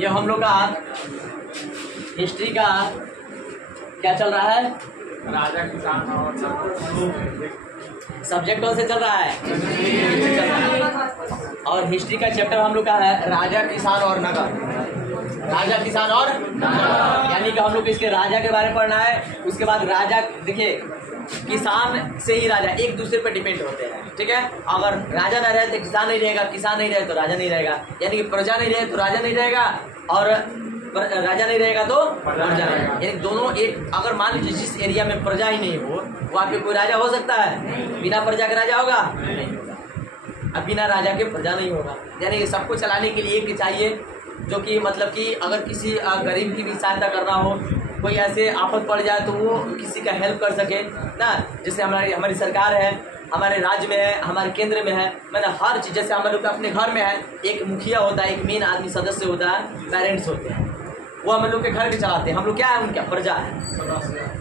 ये हम लोग का हिस्ट्री का क्या चल रहा है? राजा किसान और सब्जेक्ट कौन से चल रहा है? चल रहा है। और हिस्ट्री का चैप्टर हम लोग का है राजा, किसान और नगर। राजा, किसान और नगर, यानी कि हम लोग इसके राजा के बारे में पढ़ना है। उसके बाद राजा, देखिए किसान से ही राजा एक दूसरे पर डिपेंड होते हैं, ठीक है। अगर राजा ना रहे तो किसान नहीं रहेगा, किसान नहीं रहे तो राजा नहीं रहेगा, यानी कि प्रजा नहीं रहे तो राजा नहीं रहेगा, और राजा नहीं रहेगा तो प्रजा रहेगा। यानी दोनों एक, अगर मान लीजिए जिस एरिया में प्रजा ही नहीं हो वहाँ पे कोई राजा हो सकता है? बिना प्रजा के राजा होगा? नहीं होगा। अब बिना राजा के प्रजा नहीं होगा। यानी कि सबको चलाने के लिए एक चाहिए, जो कि मतलब कि अगर किसी गरीब की भी सहायता करना हो, कोई ऐसे आफत पड़ जाए तो वो किसी का हेल्प कर सके ना। जैसे हमारी सरकार है, हमारे राज्य में है, हमारे केंद्र में है, मतलब हर चीज़। जैसे हम लोग अपने घर में है, एक मुखिया होता है, एक मेन आदमी सदस्य होता है, पेरेंट्स होते हैं, वो हम लोग के घर के चलाते हैं। हम लोग क्या है? उनका प्रजा है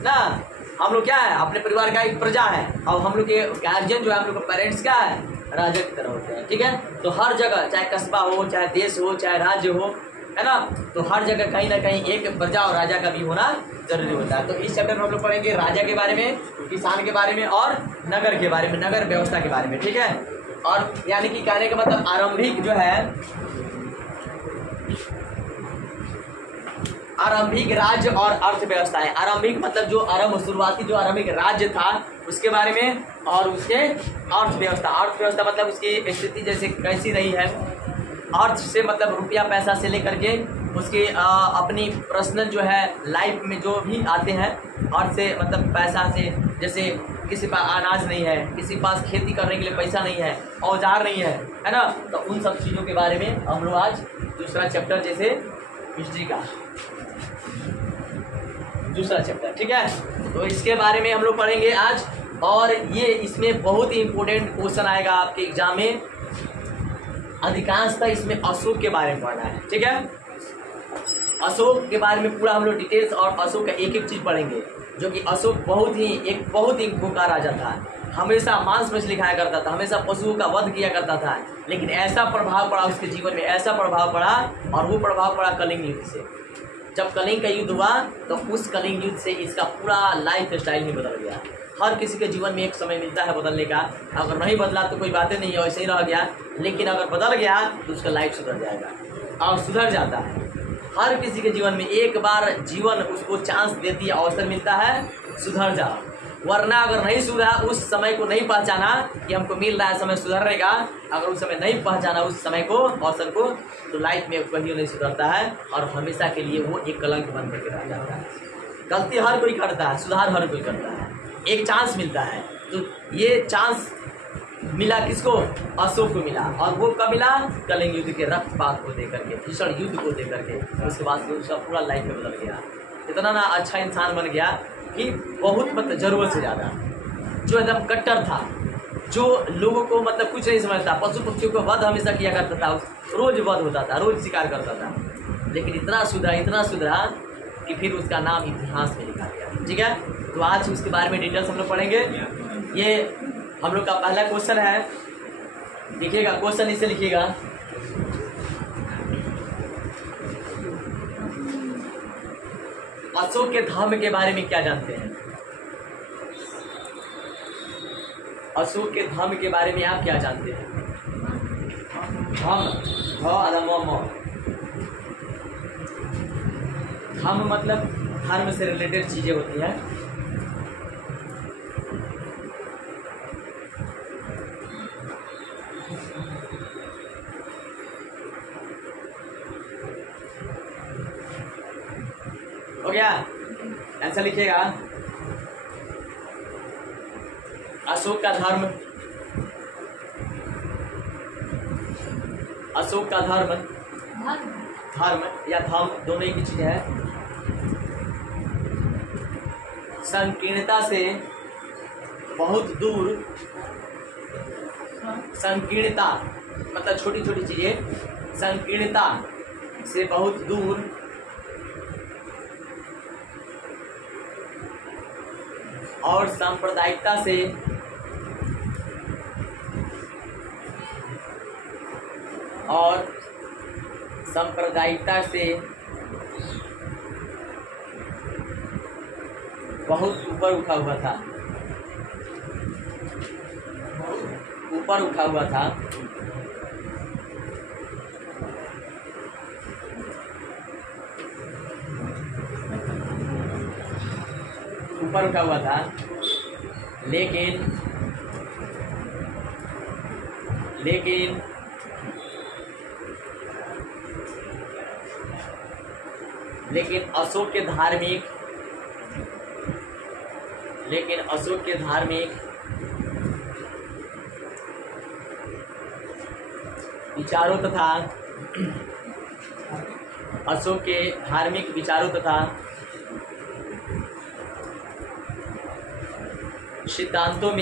ना। हम लोग क्या है? अपने परिवार का एक प्रजा है। और हम लोग के गार्जियन जो है, हम लोग के पेरेंट्स क्या है? राजा की तरह होते हैं, ठीक है। तो हर जगह, चाहे कस्बा हो, चाहे देश हो, चाहे राज्य हो, है ना, तो हर जगह कहीं ना कहीं एक प्रजा और राजा का भी होना जरूरी होता है। तो इस चैप्टर में हम लोग पढ़ेंगे राजा के बारे में, किसान के बारे में और नगर के बारे में, नगर व्यवस्था के बारे में, ठीक है। और यानी कि कहने का मतलब आरंभिक जो है, आरंभिक राज्य और अर्थव्यवस्था है। आरंभिक मतलब जो आरंभ, शुरुआती जो आरंभिक राज्य था उसके बारे में, और उसके अर्थव्यवस्था। अर्थव्यवस्था मतलब उसकी स्थिति जैसे कैसी रही है। अर्थ से मतलब रुपया पैसा से लेकर के उसकी अपनी पर्सनल जो है लाइफ में जो भी आते हैं, अर्थ से मतलब पैसा से, जैसे किसी पास अनाज नहीं है, किसी पास खेती करने के लिए पैसा नहीं है, औजार नहीं है ना, तो उन सब चीज़ों के बारे में हम लोग आज दूसरा चैप्टर, जैसे हिस्ट्री का दूसरा चैप्टर, ठीक है, तो इसके बारे में हम लोग पढ़ेंगे आज। और ये इसमें बहुत ही इंपॉर्टेंट क्वेश्चन आएगा आपके एग्जाम में। अधिकांशतः इसमें अशोक के बारे में पढ़ना है, ठीक है। अशोक के बारे में पूरा हम लोग डिटेल्स और अशोक का एक एक चीज पढ़ेंगे, जो कि अशोक बहुत ही भूखा राजा था। हमेशा मांस मछली खाया करता था, हमेशा पशुओं का वध किया करता था। लेकिन ऐसा प्रभाव पड़ा उसके जीवन में, ऐसा प्रभाव पड़ा, और वो प्रभाव पड़ा कलिंग युद्ध से। जब कलिंग का युद्ध हुआ तो उस कलिंग युद्ध से इसका पूरा लाइफ स्टाइल ही बदल गया। हर किसी के जीवन में एक समय मिलता है बदलने का। अगर नहीं बदला तो कोई बातें नहीं है, वैसे ही रह गया। लेकिन अगर बदल गया तो उसका लाइफ सुधर जाएगा, और सुधर जाता है। हर किसी के जीवन में एक बार जीवन उसको चांस देती है, अवसर मिलता है, सुधर जाओ। वरना अगर नहीं सुधरा, उस समय को नहीं पहचाना कि हमको मिल रहा है समय सुधरेगा, अगर उस समय नहीं पहचाना उस समय को, अवसर को, तो लाइफ में कभी नहीं सुधरता है, और हमेशा के लिए वो एक कलंक बन करके रह जाता है। गलती हर कोई करता है, सुधार हर कोई करता है, एक चांस मिलता है। तो ये चांस मिला किसको? अशोक को मिला। और वो कब मिला? कलिंग युद्ध के रक्तपात को देकर के, भीषण युद्ध को देकर के। उसके बाद से उसका पूरा लाइफ में बदल गया। इतना ना अच्छा इंसान बन गया कि बहुत मतलब जरूरत से ज़्यादा, जो एकदम कट्टर था, जो लोगों को मतलब कुछ नहीं समझता, पशु पक्षियों को वध हमेशा किया करता था, रोज वध होता था, रोज शिकार करता था। लेकिन इतना सुधरा कि फिर उसका नाम इतिहास में लिखा गया, ठीक है। तो आज उसके बारे में डिटेल्स हम लोग पढ़ेंगे। ये हम लोग का पहला क्वेश्चन है, लिखिएगा क्वेश्चन, इसे लिखिएगा। अशोक के धर्म के बारे में क्या जानते हैं? अशोक के धर्म के बारे में आप क्या जानते हैं? धर्म मतलब धर्म से रिलेटेड चीजें होती हैं। हो गया? आंसर लिखिएगा। अशोक का धर्म, अशोक का धर्म, धर्म या धर्म दोनों एक ही चीज है। संकीर्णता से बहुत दूर, संकीर्णता मतलब छोटी छोटी चीजें, संकीर्णता से बहुत दूर और सांप्रदायिकता से और सांप्रदायिकता से बहुत ऊपर उठा हुआ था, ऊपर उठा हुआ था। ऊपर उठा हुआ था, लेकिन अशोक के धार्मिक विचारों तथा सिद्धांतों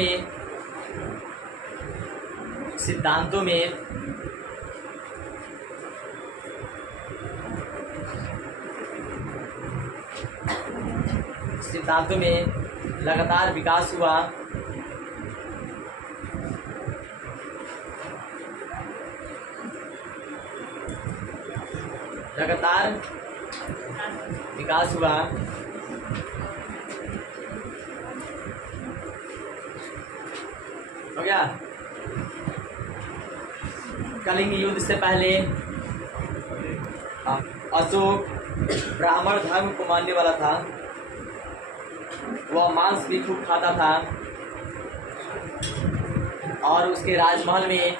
में लगातार विकास हुआ। हो गया। कलिंग युद्ध से पहले अशोक ब्राह्मण धर्म को मानने वाला था। वह मांस भी खूब खाता था और उसके राजमहल में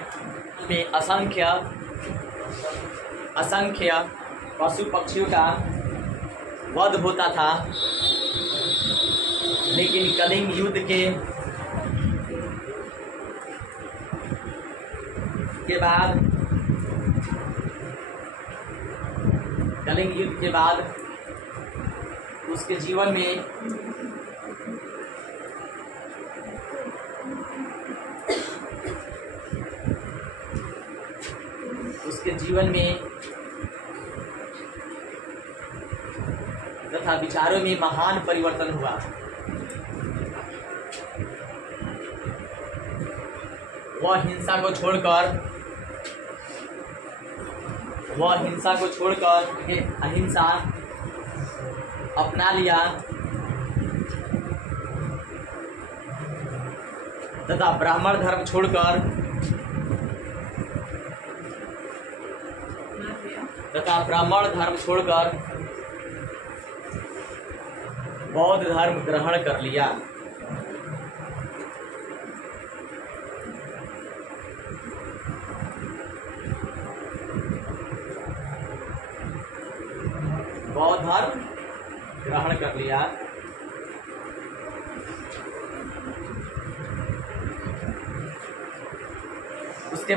असंख्य पशु पक्षियों का वध होता था। लेकिन कलिंग युद्ध के बाद उसके जीवन में तथा विचारों में महान परिवर्तन हुआ। वह हिंसा को छोड़कर अहिंसा अपना लिया तथा ब्राह्मण धर्म छोड़कर बौद्ध धर्म ग्रहण कर लिया। उसके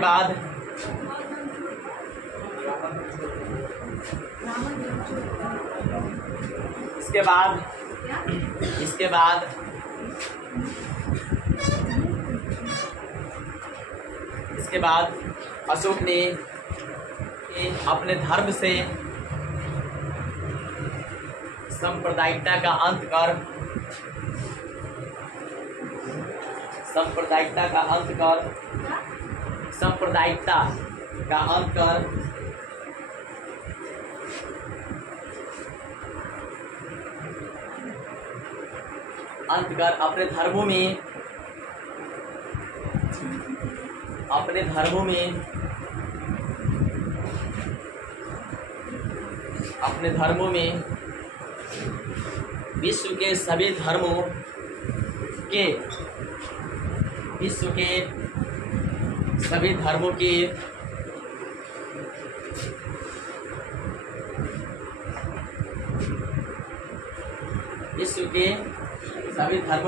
बाद अशोक ने अपने धर्म से सांप्रदायिकता का अंत कर अपने धर्मों में विश्व के सभी धर्मों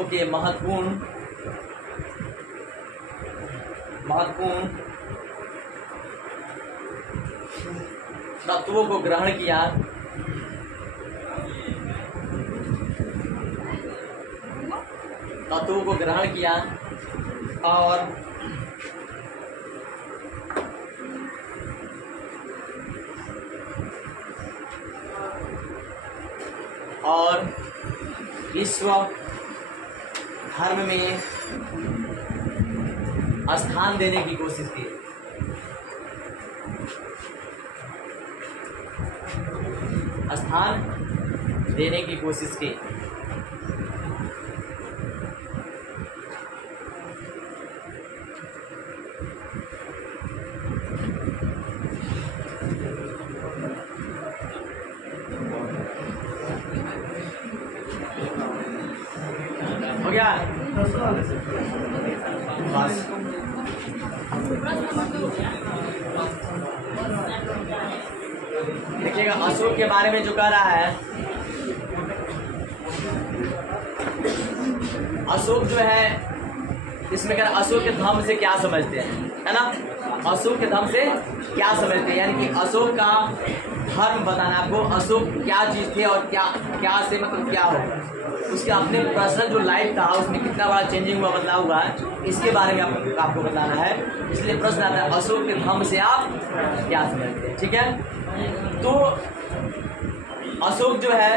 के महत्वपूर्ण तत्वों को ग्रहण किया और विश्व धर्म में स्थान देने की कोशिश की। ध्यान देने की कोशिश की। हो गया बस। देखिएगा अशोक के बारे में जो कह रहा है, अशोक जो है इसमें कह रहा है अशोक के धर्म से क्या समझते हैं, है ना। अशोक के धर्म से क्या समझते हैं, यानी कि अशोक का धर्म बताना आपको, अशोक क्या चीज थे और क्या क्या से मतलब क्या हो, उसके अपने पर्सनल जो लाइफ था उसमें कितना बड़ा चेंजिंग हुआ, बदलाव हुआ है, इसके बारे में आपको बताना है। इसलिए प्रश्न आता है अशोक के धर्म से आप क्या समझते हैं, ठीक है। तो अशोक जो है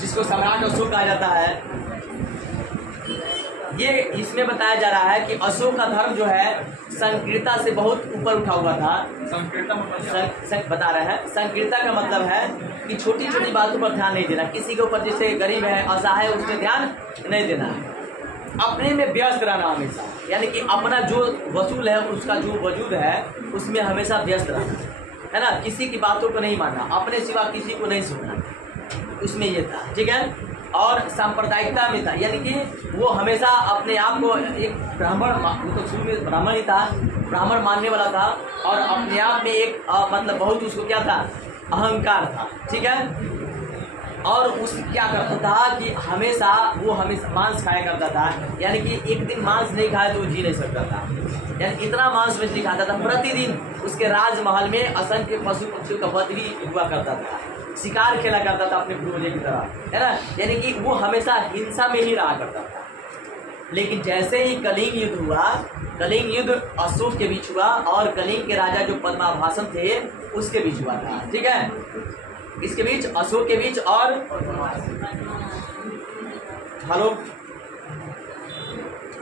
जिसको सम्राट अशोक कहा जाता है, ये इसमें बताया जा रहा है कि अशोक का धर्म जो है संकीर्णता से बहुत ऊपर उठा हुआ था। बता रहे हैं संकीर्णता का मतलब है कि छोटी छोटी बातों पर ध्यान नहीं देना, किसी के ऊपर जैसे गरीब है असहाय है उसमें ध्यान नहीं देना, अपने में व्यस्त रहना हमेशा, यानी कि अपना जो वसूल है उसका जो वजूद है उसमें हमेशा व्यस्त रहना, है ना। किसी की बातों को नहीं मानना, अपने सिवा किसी को नहीं सुनना, उसमें ये था, ठीक है। और सांप्रदायिकता में था, यानी कि वो हमेशा अपने आप को एक ब्राह्मण, वो तो शुरू में ब्राह्मण ही था, ब्राह्मण मानने वाला था, और अपने आप में एक मतलब बहुत उसको क्या था, अहंकार था, ठीक है। और उस क्या करता था कि हमेशा मांस खाया करता था, यानी कि एक दिन मांस नहीं खाया तो वो जी नहीं सकता था, यानी इतना मांस मछली खाता था। प्रतिदिन उसके राजमहल में असंख्य पशु पक्षियों का वध भी हुआ करता था, शिकार खेला करता था अपने पूर्वजों की तरह, है ना, यानी कि वो हमेशा हिंसा में ही रहा करता था। लेकिन जैसे ही कलिंग युद्ध हुआ, कलिंग युद्ध अशोक के बीच हुआ और कलिंग के राजा जो पद्माभासन थे उसके बीच हुआ था, ठीक है। इसके बीच अशोक के बीच और हेलो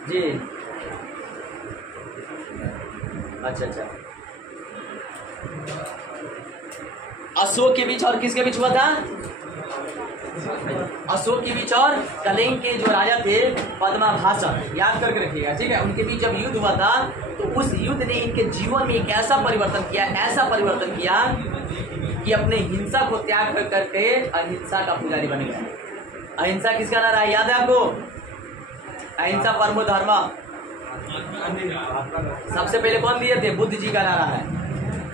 जी, अच्छा अशोक के बीच और किसके बीच हुआ था, अशोक के बीच और कलिंग के जो राजा थे पद्माभासन, याद करके रखिएगा, ठीक है। उनके बीच जब युद्ध हुआ था तो उस युद्ध ने इनके जीवन में एक ऐसा परिवर्तन किया कि अपने हिंसा को त्याग कर करके अहिंसा का पुजारी बन गए। अहिंसा किसका नारा है, याद है आपको, अहिंसा परमो धर्म, सबसे पहले कौन दिए थे, बुद्ध जी का नारा है।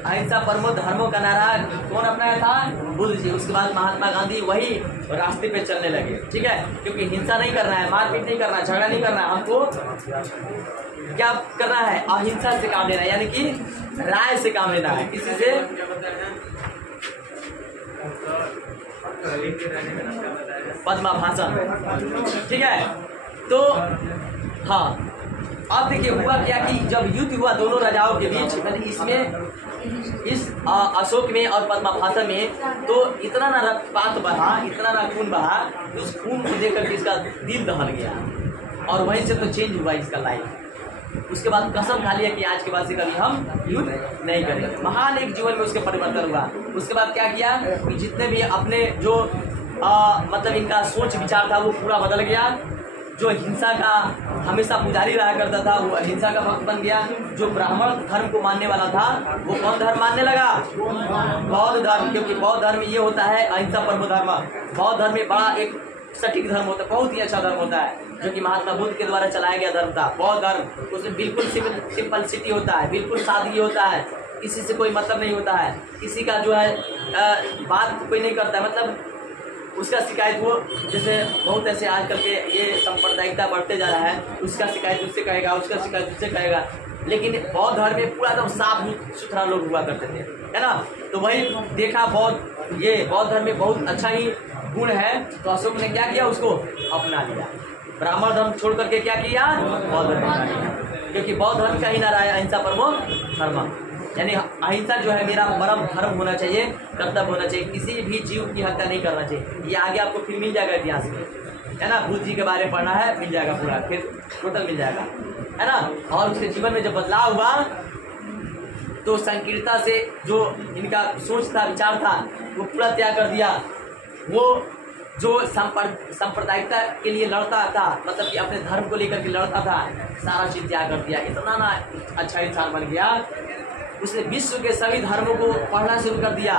अहिंसा परमो धर्मो का नारा कौन अपनाया था, बुद्ध जी। उसके बाद महात्मा गांधी वही रास्ते पे चलने लगे, ठीक है, क्योंकि हिंसा नहीं करना है, मारपीट नहीं करना है, झगड़ा नहीं करना है, हमको क्या करना है, अहिंसा से काम लेना है, यानी कि राय से काम लेना है, किसी से पद्माभासन, ठीक है। तो हाँ, अब देखिए हुआ क्या कि जब युद्ध हुआ दोनों राजाओं के बीच, इसमें इस अशोक में और पद्माभासन में, तो इतना ना रक्तपात बहा, इतना ना खून बहा, उस खून को देख करके इसका दिल दहल गया और वहीं से तो चेंज हुआ इसका लाइफ। उसके बाद कसम खा लिया कि आज के बाद से कभी हम युद्ध नहीं करेंगे। महान एक जीवन में उसके परिवर्तन हुआ। उसके बाद क्या किया कि जितने भी अपने जो मतलब इनका सोच विचार था वो पूरा बदल गया। जो हिंसा का हमेशा पुजारी रहा करता था वो अहिंसा का भक्त बन गया। जो ब्राह्मण धर्म को मानने वाला था वो कौन धर्म मानने लगा, बौद्ध धर्म, क्योंकि बौद्ध धर्म ये होता है अहिंसा परमो धर्म। बौद्ध धर्म में बड़ा एक सटीक धर्म होता है, बहुत ही अच्छा धर्म होता है, जो कि महात्मा बुद्ध के द्वारा चलाया गया धर्म था बौद्ध धर्म। उसमें बिल्कुल सिंपलिसिटी होता है, बिल्कुल सादगी होता है, किसी से कोई मतलब नहीं होता है, किसी का जो है बात कोई नहीं करता है, मतलब उसका शिकायत वो, जैसे बहुत ऐसे आजकल के ये सांप्रदायिकता बढ़ते जा रहा है, उसका शिकायत उससे कहेगा, उसका शिकायत उससे कहेगा। लेकिन बौद्ध धर्म में पूरा एकदम साफ सुथरा लोग हुआ करते थे, है ना। तो वही देखा बौद्ध धर्म में बहुत अच्छा ही गुण है, तो अशोक ने क्या किया, उसको अपना लिया। ब्राह्मण धर्म छोड़ करके क्या किया, बौद्ध धर्म अपना लिया, क्योंकि बौद्ध धर्म का ही नारा है अहिंसा परमो धर्म, यानी अहिंसा जो है मेरा परम धर्म होना चाहिए, कर्तव्य होना चाहिए, किसी भी जीव की हत्या नहीं करना चाहिए। ये आगे आपको फिर मिल जाएगा इतिहास में, है ना। बुद्ध जी के बारे में पढ़ना है, मिल जाएगा पूरा, फिर टोटल मिल जाएगा, है ना। और उसके जीवन में जब बदलाव हुआ तो संकीर्णता से जो इनका सोच था, विचार था, वो पूरा त्याग कर दिया। वो जो सांप्रदायिकता के लिए लड़ता था, मतलब कि अपने धर्म को लेकर के लड़ता था, सारा चीज त्याग कर दिया। इतना ना अच्छा इंसान बन गया, उसने विश्व के सभी धर्मों को पढ़ना शुरू कर दिया।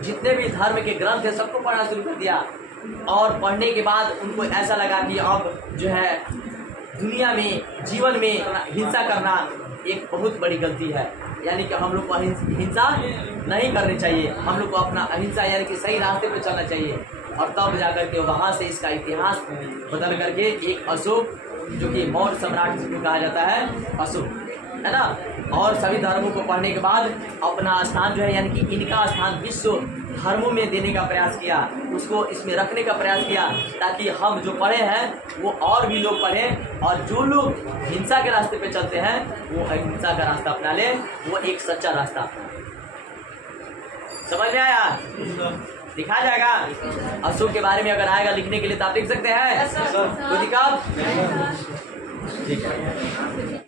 जितने भी धर्म के ग्रंथ है सबको पढ़ना शुरू कर दिया। और पढ़ने के बाद उनको ऐसा लगा कि अब जो है दुनिया में, जीवन में हिंसा करना एक बहुत बड़ी गलती है। यानी कि हम लोग को हिंसा नहीं करनी चाहिए, हम लोग को अपना अहिंसा यानी कि सही रास्ते पर चलना चाहिए। और तब जाकर के वहाँ से इसका इतिहास बदल करके एक अशोक, जो कि मौर्य सम्राट जिसको कहा जाता है, अशोक, है ना। और सभी धर्मों को पढ़ने के बाद अपना स्थान जो है यानी कि इनका स्थान विश्व धर्मों में देने का प्रयास किया, उसको इसमें रखने का प्रयास किया, ताकि हम जो पढ़े हैं वो और भी लोग पढ़ें, और जो लोग हिंसा के रास्ते पे चलते हैं वो अहिंसा का रास्ता अपना ले, वो एक सच्चा रास्ता। समझ में आया? लिखा जाएगा अशोक के बारे में, अगर आएगा लिखने के लिए तो आप लिख सकते हैं। कोई दिक्कत? ठीक है।